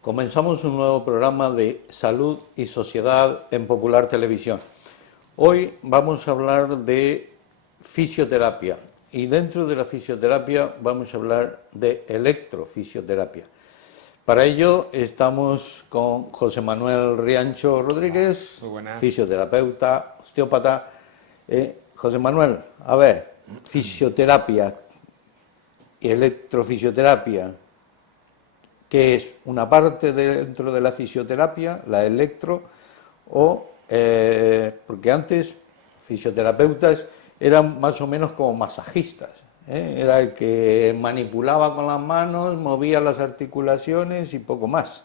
Comenzamos un nuevo programa de salud y sociedad en Popular Televisión. Hoy vamos a hablar de fisioterapia y dentro de la fisioterapia vamos a hablar de electrofisioterapia. Para ello estamos con José Manuel Riancho Rodríguez, fisioterapeuta, osteópata. José Manuel, a ver, fisioterapia y electrofisioterapia, que es una parte dentro de la fisioterapia, la electro, porque antes fisioterapeutas eran más o menos como masajistas, era el que manipulaba con las manos, movía las articulaciones y poco más.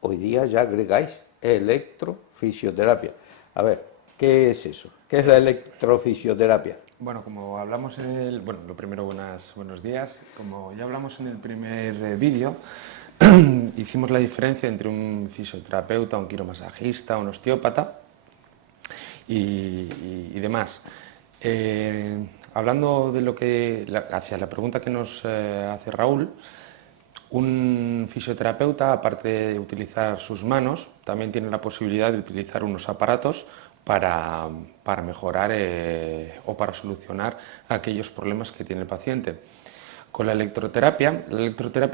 Hoy día ya agregáis electrofisioterapia. A ver, ¿qué es eso? ¿Qué es la electrofisioterapia? Bueno, como hablamos en el... Bueno, lo primero, buenos días. Como ya hablamos en el primer vídeo, hicimos la diferencia entre un fisioterapeuta, un quiromasajista, un osteópata y demás. Hablando de lo que... hacia la pregunta que nos hace Raúl, un fisioterapeuta, aparte de utilizar sus manos, también tiene la posibilidad de utilizar unos aparatos para mejorar o para solucionar aquellos problemas que tiene el paciente. Con la electroterapia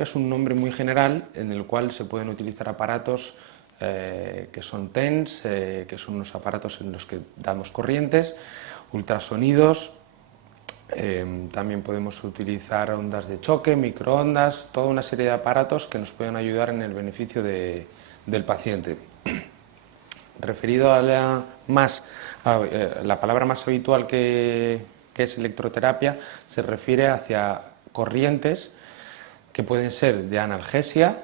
es un nombre muy general en el cual se pueden utilizar aparatos que son TENS, que son unos aparatos en los que damos corrientes, ultrasonidos. También podemos utilizar ondas de choque, microondas, toda una serie de aparatos que nos pueden ayudar en el beneficio del paciente. Referido a la palabra más habitual que es electroterapia, se refiere hacia corrientes que pueden ser de analgesia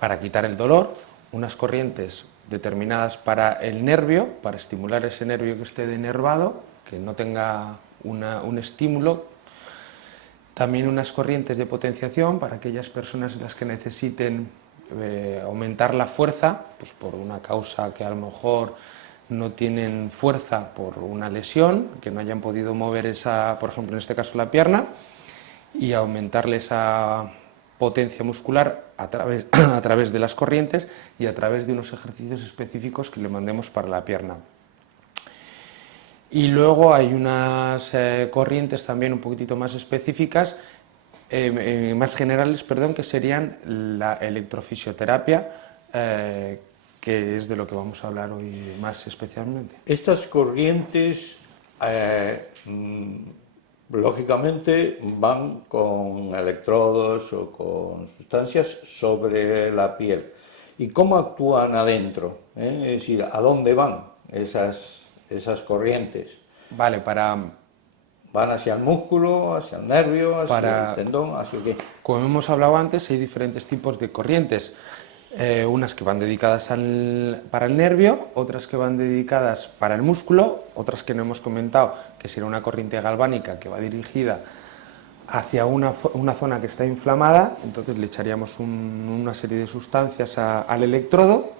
para quitar el dolor, unas corrientes determinadas para el nervio, para estimular ese nervio que esté denervado, que no tenga un estímulo. También unas corrientes de potenciación para aquellas personas las que necesiten aumentar la fuerza, pues por una causa que a lo mejor no tienen fuerza por una lesión, que no hayan podido mover esa, por ejemplo en este caso la pierna, y aumentarle esa potencia muscular a través de las corrientes y a través de unos ejercicios específicos que le mandemos para la pierna. Y luego hay unas corrientes también un poquitito más específicas, más generales, perdón, que serían la electrofisioterapia, que es de lo que vamos a hablar hoy más especialmente. Estas corrientes, lógicamente, van con electrodos o con sustancias sobre la piel. ¿Y cómo actúan adentro? Es decir, ¿a dónde van esas corrientes? Vale, ¿Van hacia el músculo, hacia el nervio, hacia el tendón, hacia qué? Como hemos hablado antes, hay diferentes tipos de corrientes. Unas que van dedicadas para el nervio, otras que van dedicadas para el músculo, otras que no hemos comentado, que será una corriente galvánica que va dirigida hacia una zona que está inflamada, entonces le echaríamos una serie de sustancias al electrodo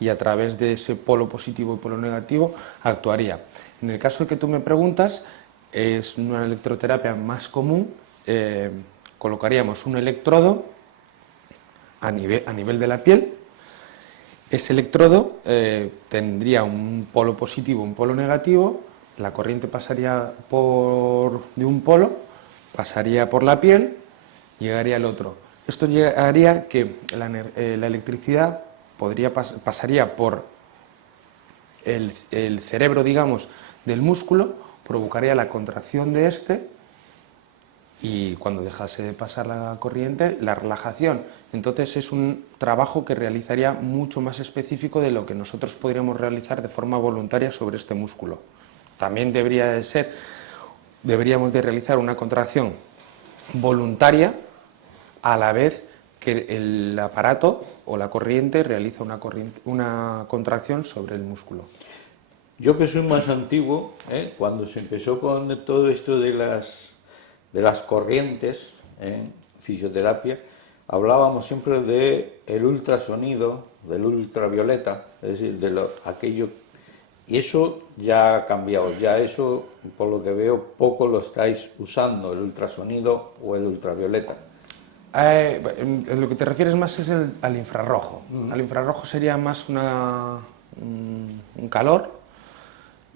y a través de ese polo positivo y polo negativo actuaría. En el caso que tú me preguntas, es una electroterapia más común, colocaríamos un electrodo a nivel de la piel. Ese electrodo tendría un polo positivo, un polo negativo, la corriente pasaría de un polo, pasaría por la piel, llegaría al otro. Esto haría que la electricidad pasaría por el cerebro, digamos, del músculo, provocaría la contracción de este y cuando dejase de pasar la corriente, la relajación. Entonces es un trabajo que realizaría mucho más específico de lo que nosotros podríamos realizar de forma voluntaria sobre este músculo. También deberíamos de realizar una contracción voluntaria a la vez que el aparato o la corriente realiza una contracción sobre el músculo. Yo que soy más antiguo, cuando se empezó con todo esto de las corrientes en fisioterapia, hablábamos siempre del ultrasonido, del ultravioleta, es decir, aquello, y eso ya ha cambiado, ya eso, por lo que veo, poco lo estáis usando, el ultrasonido o el ultravioleta. Lo que te refieres más es al infrarrojo. Al infrarrojo sería más un calor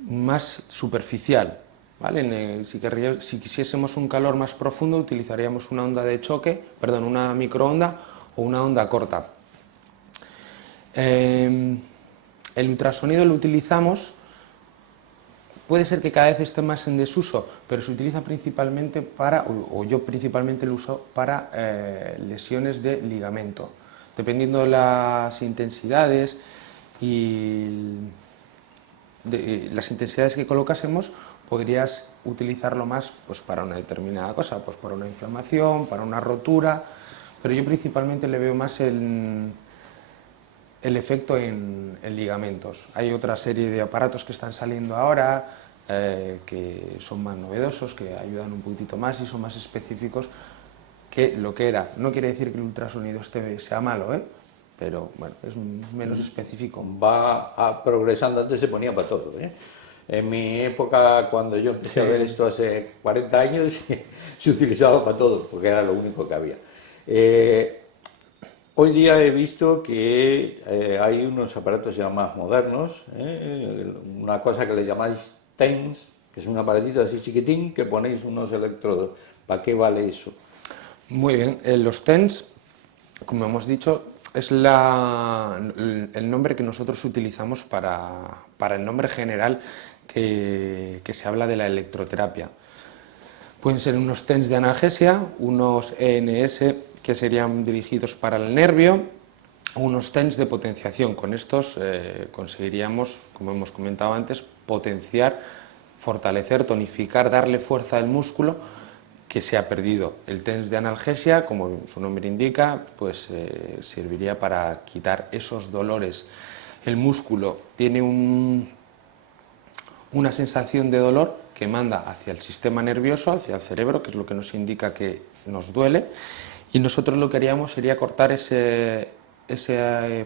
más superficial, ¿vale? Si quisiésemos un calor más profundo, utilizaríamos una onda de choque, perdón, una microonda o una onda corta. El ultrasonido lo utilizamos, puede ser que cada vez esté más en desuso, pero se utiliza principalmente o yo principalmente lo uso para lesiones de ligamento. Dependiendo de las intensidades las intensidades que colocásemos, podrías utilizarlo más pues, para una determinada cosa, pues para una inflamación, para una rotura, pero yo principalmente le veo más el efecto en ligamentos. Hay otra serie de aparatos que están saliendo ahora que son más novedosos, que ayudan un poquitito más y son más específicos que lo que era. No quiere decir que el ultrasonido sea malo, pero bueno, es menos específico. Va progresando, antes se ponía para todo, ¿eh? En mi época, cuando yo empecé a ver esto hace 40 años, se utilizaba para todo, porque era lo único que había. Hoy día he visto que hay unos aparatos ya más modernos, una cosa que le llamáis TENS, que es un aparatito así chiquitín que ponéis unos electrodos. ¿Para qué vale eso? Muy bien, los TENS, como hemos dicho, es el nombre que nosotros utilizamos para el nombre general que se habla de la electroterapia. Pueden ser unos TENS de analgesia, unos ENS que serían dirigidos para el nervio, unos TENS de potenciación. Con estos conseguiríamos, como hemos comentado antes, potenciar, fortalecer, tonificar, darle fuerza al músculo que se ha perdido. El TENS de analgesia, como su nombre indica, pues serviría para quitar esos dolores. El músculo tiene una sensación de dolor que manda hacia el sistema nervioso, hacia el cerebro, que es lo que nos indica que nos duele, y nosotros lo que haríamos sería cortar ese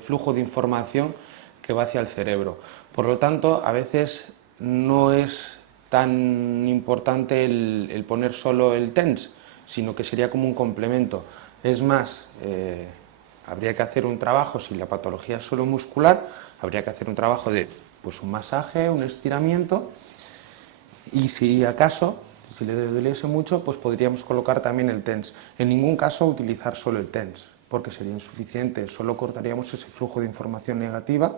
flujo de información que va hacia el cerebro. Por lo tanto, a veces no es tan importante el poner solo el TENS, sino que sería como un complemento. Es más, habría que hacer un trabajo, si la patología es solo muscular, habría que hacer un trabajo de pues, un masaje, un estiramiento, y si acaso, si le doliese mucho, pues podríamos colocar también el TENS. En ningún caso utilizar solo el TENS, porque sería insuficiente, solo cortaríamos ese flujo de información negativa,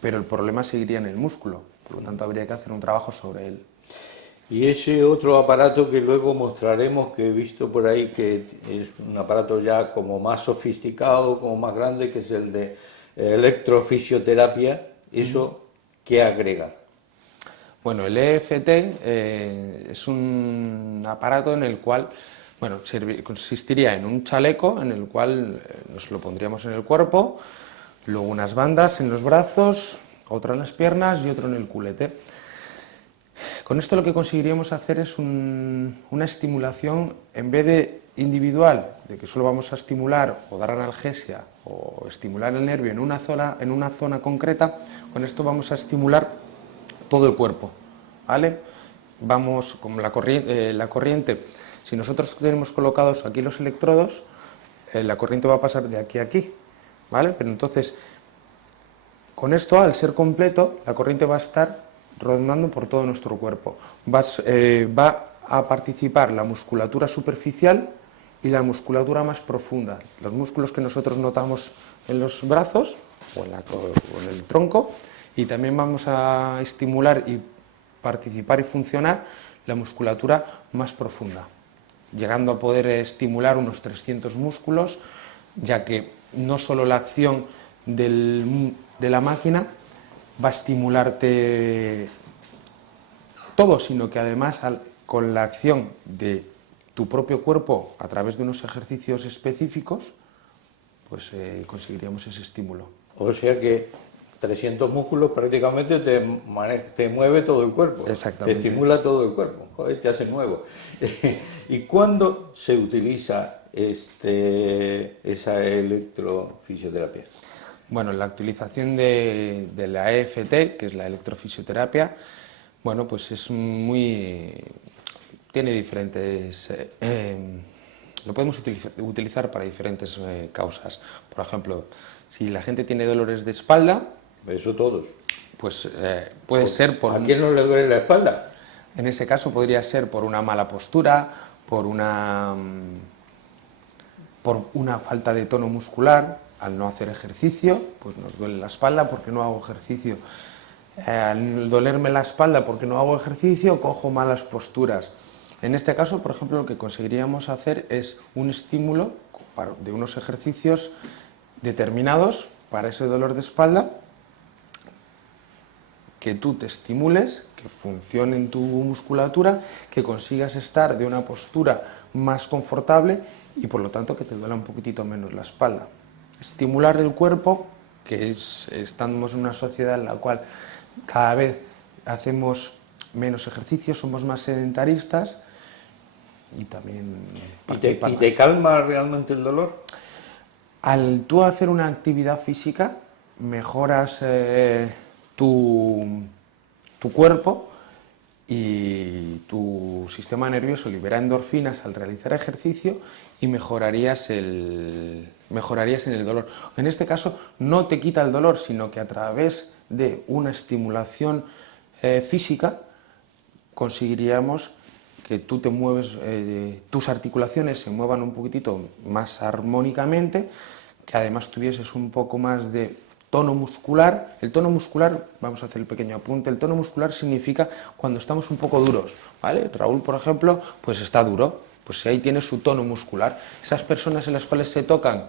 pero el problema seguiría en el músculo, por lo tanto habría que hacer un trabajo sobre él. Y ese otro aparato que luego mostraremos, que he visto por ahí, que es un aparato ya como más sofisticado, como más grande, que es el de electrofisioterapia, ¿eso qué agrega? Bueno, el EFT es un aparato en el cual, bueno, consistiría en un chaleco en el cual nos lo pondríamos en el cuerpo, luego unas bandas en los brazos, otra en las piernas y otro en el culete. Con esto lo que conseguiríamos hacer es una estimulación, en vez de individual, de que solo vamos a estimular o dar analgesia o estimular el nervio en una zona concreta, con esto vamos a estimular todo el cuerpo, ¿vale? Vamos, como la corriente, si nosotros tenemos colocados aquí los electrodos, la corriente va a pasar de aquí a aquí, ¿vale? Pero entonces, con esto, al ser completo, la corriente va a estar rondando por todo nuestro cuerpo. Va a participar la musculatura superficial y la musculatura más profunda. Los músculos que nosotros notamos en los brazos o en el tronco, y también vamos a estimular y participar y funcionar la musculatura más profunda, llegando a poder estimular unos 300 músculos, ya que no solo la acción de la máquina va a estimularte todo, sino que además con la acción de tu propio cuerpo a través de unos ejercicios específicos, pues conseguiríamos ese estímulo. O sea que 300 músculos prácticamente te mueve todo el cuerpo. Exactamente. Te estimula todo el cuerpo, joder, te hace nuevo. ¿Y cuándo se utiliza esa electrofisioterapia? Bueno, la utilización de la EFT, que es la electrofisioterapia, bueno, pues tiene diferentes lo podemos utilizar para diferentes causas. Por ejemplo, si la gente tiene dolores de espalda, Eso todos. pues puede ser por... ¿A quién no le duele la espalda? En ese caso podría ser por una mala postura, por una falta de tono muscular. Al no hacer ejercicio, pues nos duele la espalda porque no hago ejercicio. Al dolerme la espalda porque no hago ejercicio, cojo malas posturas. En este caso, por ejemplo, lo que conseguiríamos hacer es un estímulo de unos ejercicios determinados para ese dolor de espalda, que tú te estimules, que funcione en tu musculatura, que consigas estar de una postura más confortable y por lo tanto que te duela un poquitito menos la espalda. Estimular el cuerpo, que estamos en una sociedad en la cual cada vez hacemos menos ejercicio, somos más sedentaristas y también... ¿Y te calma realmente el dolor? Al tú hacer una actividad física, mejoras tu cuerpo y tu sistema nervioso libera endorfinas al realizar ejercicio y mejorarías en el dolor. En este caso no te quita el dolor, sino que a través de una estimulación física conseguiríamos que tú te mueves, tus articulaciones se muevan un poquitito más armónicamente, que además tuvieses un poco más de tono muscular. El tono muscular, vamos a hacer el pequeño apunte, el tono muscular significa cuando estamos un poco duros, ¿vale? Raúl, por ejemplo, pues está duro, pues ahí tiene su tono muscular. Esas personas en las cuales se tocan,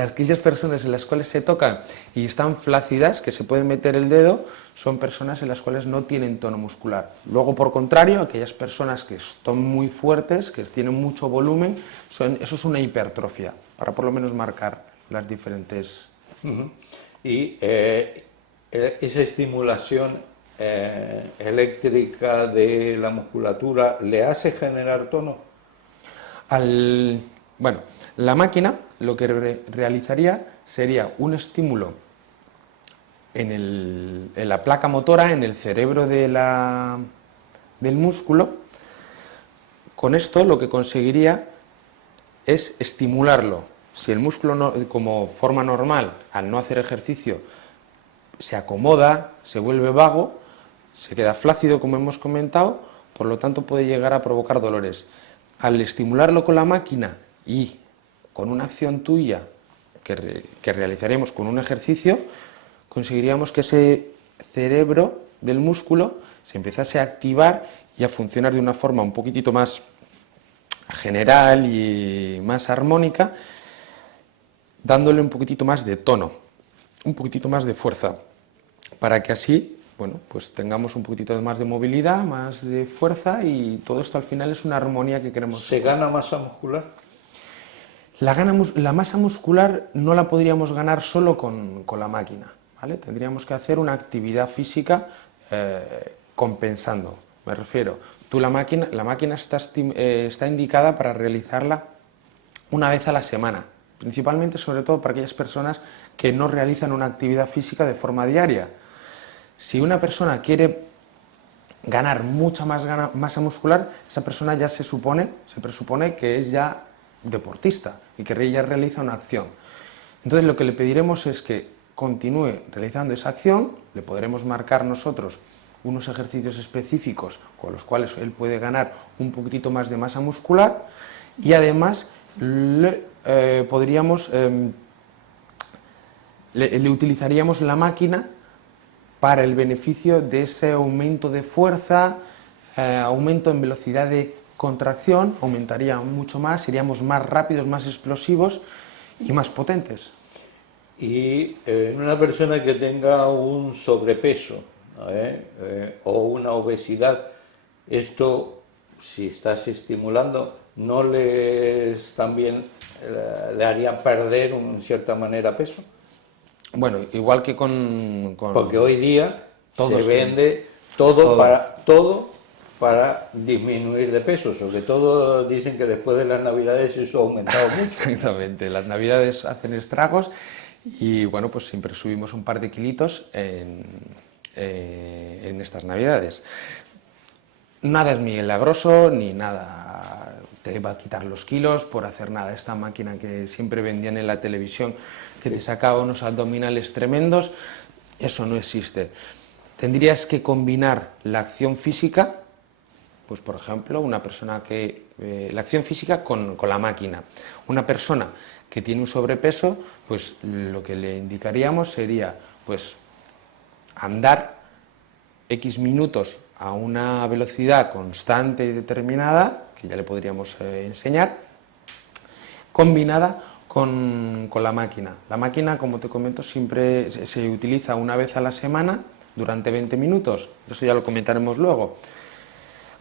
aquellas personas en las cuales se tocan y están flácidas, que se pueden meter el dedo, son personas en las cuales no tienen tono muscular. Luego, por contrario, aquellas personas que son muy fuertes, que tienen mucho volumen, eso es una hipertrofia, para por lo menos marcar las diferentes... Y esa estimulación eléctrica de la musculatura, ¿le hace generar tono? Bueno, la máquina lo que realizaría sería un estímulo en la placa motora, en el cerebro del músculo. Con esto lo que conseguiría es estimularlo. Si el músculo, como forma normal, al no hacer ejercicio, se acomoda, se vuelve vago, se queda flácido, como hemos comentado, por lo tanto puede llegar a provocar dolores. Al estimularlo con la máquina y con una acción tuya que realizaremos con un ejercicio, conseguiríamos que ese cerebro del músculo se empezase a activar y a funcionar de una forma un poquitito más general y más armónica, dándole un poquitito más de tono, un poquitito más de fuerza, para que así, bueno, pues tengamos un poquitito más de movilidad, más de fuerza, y todo esto al final es una armonía que queremos. ¿Se gana masa muscular? La masa muscular no la podríamos ganar solo con la máquina, ¿vale? Tendríamos que hacer una actividad física compensando. Me refiero, la máquina está indicada para realizarla una vez a la semana, principalmente, sobre todo, para aquellas personas que no realizan una actividad física de forma diaria. Si una persona quiere ganar mucha más masa muscular, esa persona ya se presupone que es ya deportista y que ya realiza una acción. Entonces lo que le pediremos es que continúe realizando esa acción, le podremos marcar nosotros unos ejercicios específicos con los cuales él puede ganar un poquitito más de masa muscular, y además le utilizaríamos la máquina para el beneficio de ese aumento de fuerza, aumento en velocidad de contracción, aumentaría mucho más, seríamos más rápidos, más explosivos y más potentes. Y en una persona que tenga un sobrepeso o una obesidad, esto, si estás estimulando, ¿no les también le haría perder en cierta manera peso? Bueno, igual que Porque hoy día se vende todo para disminuir de peso, sobre todo dicen que después de las Navidades eso ha aumentado mucho. Exactamente, las Navidades hacen estragos y bueno, pues siempre subimos un par de kilitos en estas Navidades. Nada es milagroso ni nada te va a quitar los kilos por hacer nada. Esta máquina que siempre vendían en la televisión, que te sacaba unos abdominales tremendos, eso no existe. Tendrías que combinar la acción física, pues por ejemplo, una persona que la acción física con la máquina. Una persona que tiene un sobrepeso, pues lo que le indicaríamos sería pues andar X minutos a una velocidad constante y determinada, que ya le podríamos enseñar, combinada con la máquina. La máquina, como te comento, siempre se utiliza una vez a la semana durante 20 minutos, eso ya lo comentaremos luego.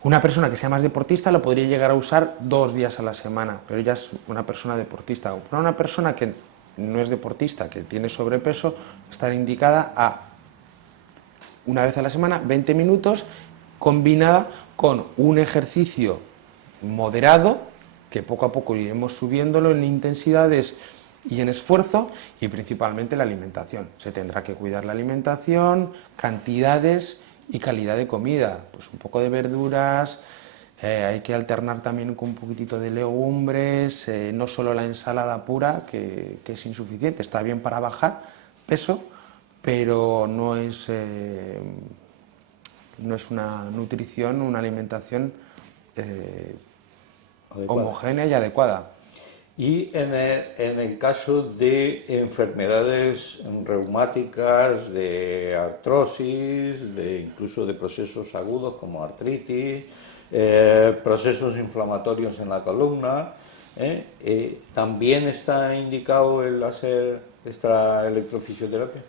Una persona que sea más deportista lo podría llegar a usar 2 días a la semana, pero ya es una persona deportista. Para una persona que no es deportista, que tiene sobrepeso, está indicada a una vez a la semana, 20 minutos, combinada con un ejercicio moderado, que poco a poco iremos subiéndolo en intensidades y en esfuerzo, y principalmente la alimentación. Se tendrá que cuidar la alimentación, cantidades y calidad de comida, pues un poco de verduras, hay que alternar también con un poquitito de legumbres, no solo la ensalada pura, que es insuficiente, está bien para bajar peso, pero no es una nutrición, una alimentación homogénea y adecuada. Y en el caso de enfermedades reumáticas, de artrosis, incluso de procesos agudos como artritis, procesos inflamatorios en la columna, ¿también está indicado el hacer esta electrofisioterapia?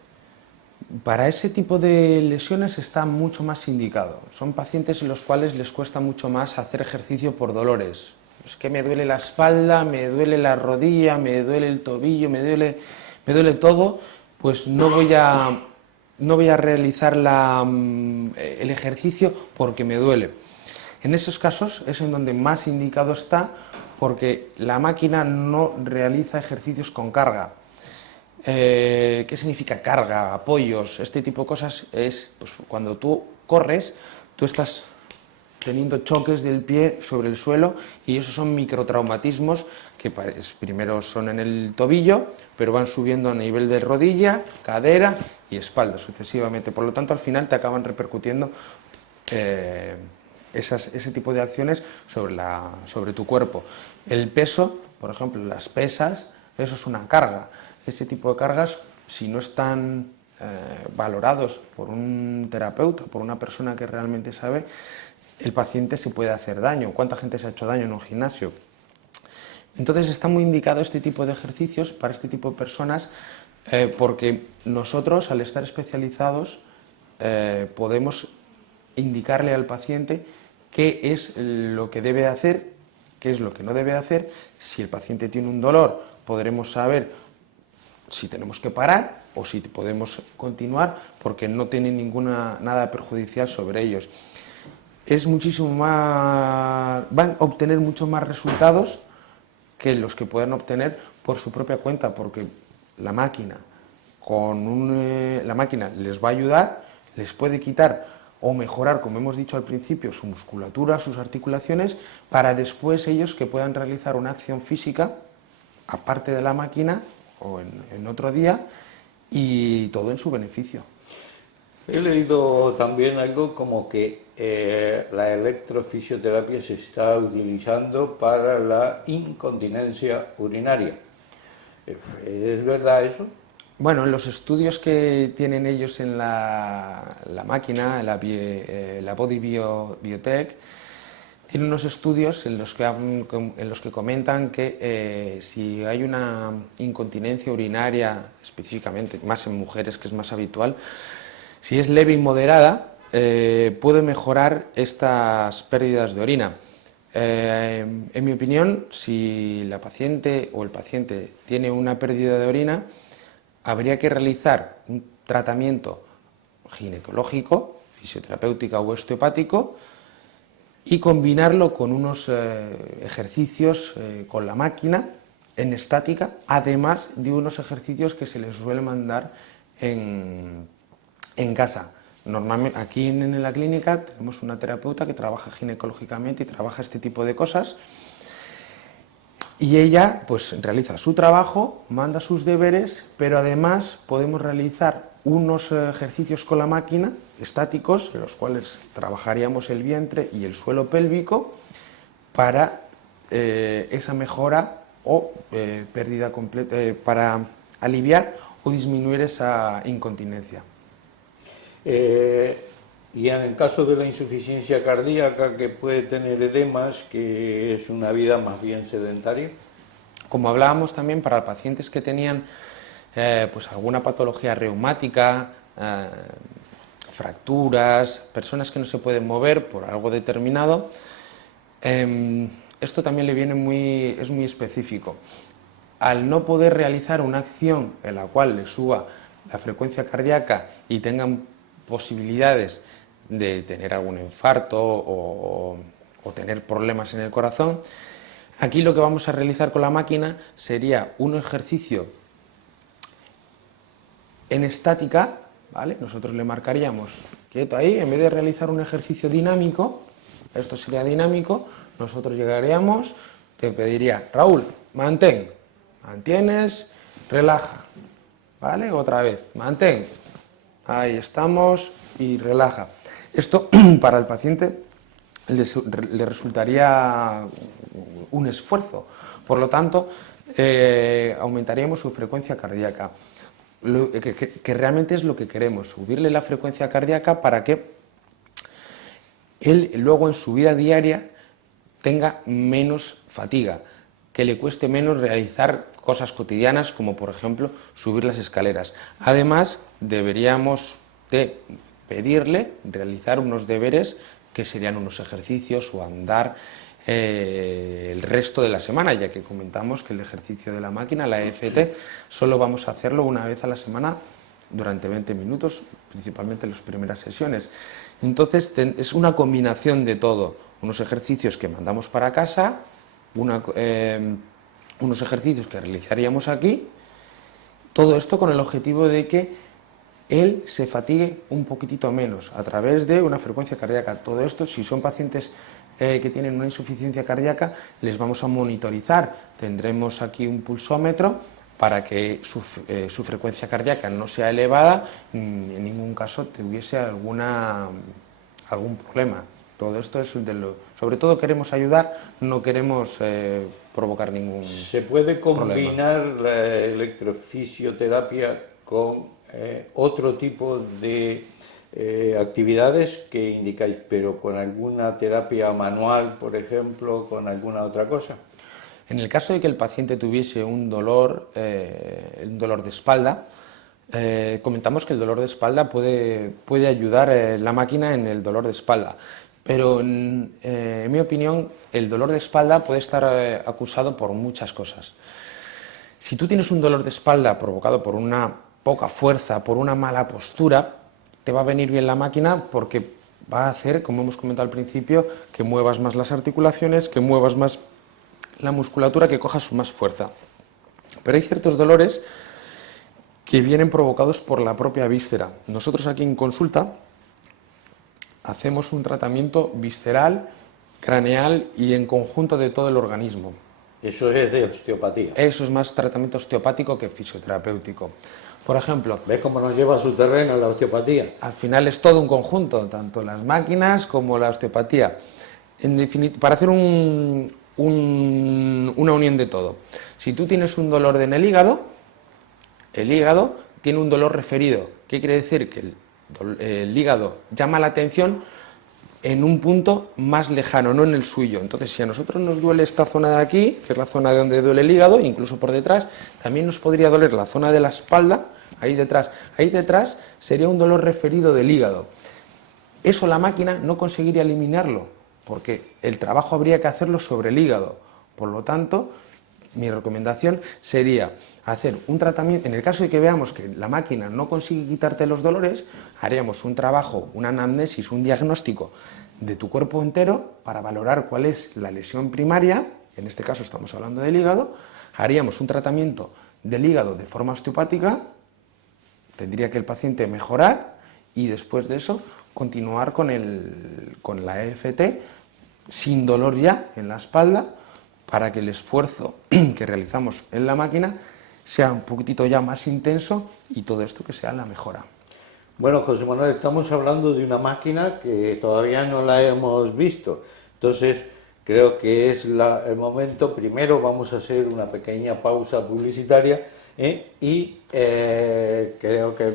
Para ese tipo de lesiones está mucho más indicado. Son pacientes en los cuales les cuesta mucho más hacer ejercicio por dolores. Es que me duele la espalda, me duele la rodilla, me duele el tobillo, me duele todo, pues no voy a realizar el ejercicio porque me duele. En esos casos es en donde más indicado está, porque la máquina no realiza ejercicios con carga. ¿Qué significa carga, apoyos? Este tipo de cosas es pues, cuando tú corres, tú estás teniendo choques del pie sobre el suelo y esos son microtraumatismos que primero son en el tobillo, pero van subiendo a nivel de rodilla, cadera y espalda sucesivamente. Por lo tanto, al final te acaban repercutiendo ese tipo de acciones sobre tu cuerpo. El peso, por ejemplo, las pesas, eso es una carga. Ese tipo de cargas, si no están valorados por un terapeuta, por una persona que realmente sabe, el paciente se puede hacer daño. ¿Cuánta gente se ha hecho daño en un gimnasio? Entonces está muy indicado este tipo de ejercicios para este tipo de personas porque nosotros, al estar especializados, podemos indicarle al paciente qué es lo que debe hacer, qué es lo que no debe hacer. Si el paciente tiene un dolor, podremos saber si tenemos que parar o si podemos continuar porque no tiene nada perjudicial sobre ellos. Es muchísimo más, van a obtener mucho más resultados que los que puedan obtener por su propia cuenta, porque la máquina les va a ayudar, les puede quitar o mejorar, como hemos dicho al principio, su musculatura, sus articulaciones, para después ellos que puedan realizar una acción física, aparte de la máquina o en otro día, y todo en su beneficio. He leído también algo como que la electrofisioterapia se está utilizando para la incontinencia urinaria. ¿Es verdad eso? Bueno, en los estudios que tienen ellos en la máquina, la Body Biotech, tienen unos estudios en los que comentan que si hay una incontinencia urinaria, específicamente, más en mujeres, que es más habitual, si es leve y moderada, puede mejorar estas pérdidas de orina. En mi opinión, si la paciente o el paciente tiene una pérdida de orina, habría que realizar un tratamiento ginecológico, fisioterapéutico o osteopático y combinarlo con unos ejercicios con la máquina en estática, además de unos ejercicios que se les suele mandar en casa. Normalmente aquí en la clínica tenemos una terapeuta que trabaja ginecológicamente y trabaja este tipo de cosas Y ella pues realiza su trabajo, manda sus deberes, pero además podemos realizar unos ejercicios con la máquina estáticos, en los cuales trabajaríamos el vientre y el suelo pélvico para esa mejora o pérdida completa, para aliviar o disminuir esa incontinencia. Y en el caso de la insuficiencia cardíaca, que puede tener edemas, que es una vida más bien sedentaria. Como hablábamos también, para pacientes que tenían pues alguna patología reumática, fracturas, personas que no se pueden mover por algo determinado, esto también le viene es muy específico. Al no poder realizar una acción en la cual le suba la frecuencia cardíaca y tengan posibilidades de tener algún infarto o tener problemas en el corazón, aquí lo que vamos a realizar con la máquina sería un ejercicio en estática, ¿vale? Nosotros le marcaríamos quieto ahí, en vez de realizar un ejercicio dinámico, esto sería dinámico, nosotros llegaríamos, te pediría, Raúl, mantienes, relaja, ¿vale? Otra vez, mantén, ahí estamos y relaja. Esto para el paciente le resultaría un esfuerzo, por lo tanto aumentaríamos su frecuencia cardíaca, que realmente es lo que queremos, subirle la frecuencia cardíaca para que él luego en su vida diaria tenga menos fatiga, que le cueste menos realizar cosas cotidianas como por ejemplo subir las escaleras. Además deberíamos de pedirle realizar unos deberes que serían unos ejercicios o andar el resto de la semana, ya que comentamos que el ejercicio de la máquina, la EFT, solo vamos a hacerlo una vez a la semana durante 20 minutos, principalmente en las primeras sesiones. Entonces es una combinación de todo, unos ejercicios que mandamos para casa, unos ejercicios que realizaríamos aquí, todo esto con el objetivo de que él se fatigue un poquitito menos a través de una frecuencia cardíaca. Todo esto, si son pacientes que tienen una insuficiencia cardíaca, les vamos a monitorizar. Tendremos aquí un pulsómetro para que su frecuencia cardíaca no sea elevada, en ningún caso tuviese algún problema. Todo esto es sobre todo queremos ayudar, no queremos provocar ningún problema. ¿Se puede combinar la electrofisioterapia con otro tipo de actividades que indicáis, pero con alguna terapia manual, por ejemplo, con alguna otra cosa? En el caso de que el paciente tuviese un dolor de espalda, comentamos que el dolor de espalda puede ayudar la máquina en el dolor de espalda, pero en mi opinión el dolor de espalda puede estar acusado por muchas cosas. Si tú tienes un dolor de espalda provocado por una poca fuerza, por una mala postura, te va a venir bien la máquina porque va a hacer, como hemos comentado al principio, que muevas más las articulaciones, que muevas más la musculatura, que cojas más fuerza. Pero hay ciertos dolores que vienen provocados por la propia víscera. Nosotros aquí en consulta hacemos un tratamiento visceral, craneal y en conjunto de todo el organismo. Eso es de osteopatía. Eso es más tratamiento osteopático que fisioterapéutico. Por ejemplo, ¿ves cómo nos lleva a su terreno la osteopatía? Al final es todo un conjunto, tanto las máquinas como la osteopatía. Para hacer una unión de todo. Si tú tienes un dolor en el hígado tiene un dolor referido. ¿Qué quiere decir? Que el hígado llama la atención en un punto más lejano, no en el suyo. Entonces, si a nosotros nos duele esta zona de aquí, que es la zona de donde duele el hígado, incluso por detrás, también nos podría doler la zona de la espalda, ahí detrás. Ahí detrás sería un dolor referido del hígado. Eso la máquina no conseguiría eliminarlo, porque el trabajo habría que hacerlo sobre el hígado. Por lo tanto, mi recomendación sería hacer un tratamiento. En el caso de que veamos que la máquina no consigue quitarte los dolores, haríamos un trabajo, una anamnesis, un diagnóstico de tu cuerpo entero para valorar cuál es la lesión primaria, en este caso estamos hablando del hígado, haríamos un tratamiento del hígado de forma osteopática, tendría que el paciente mejorar y después de eso continuar con la EFT sin dolor ya en la espalda, para que el esfuerzo que realizamos en la máquina sea un poquitito ya más intenso y todo esto que sea la mejora. Bueno, José Manuel, estamos hablando de una máquina que todavía no la hemos visto, entonces creo que es el momento. Primero vamos a hacer una pequeña pausa publicitaria y creo que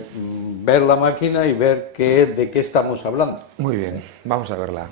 ver la máquina y ver de qué estamos hablando. Muy bien, vamos a verla.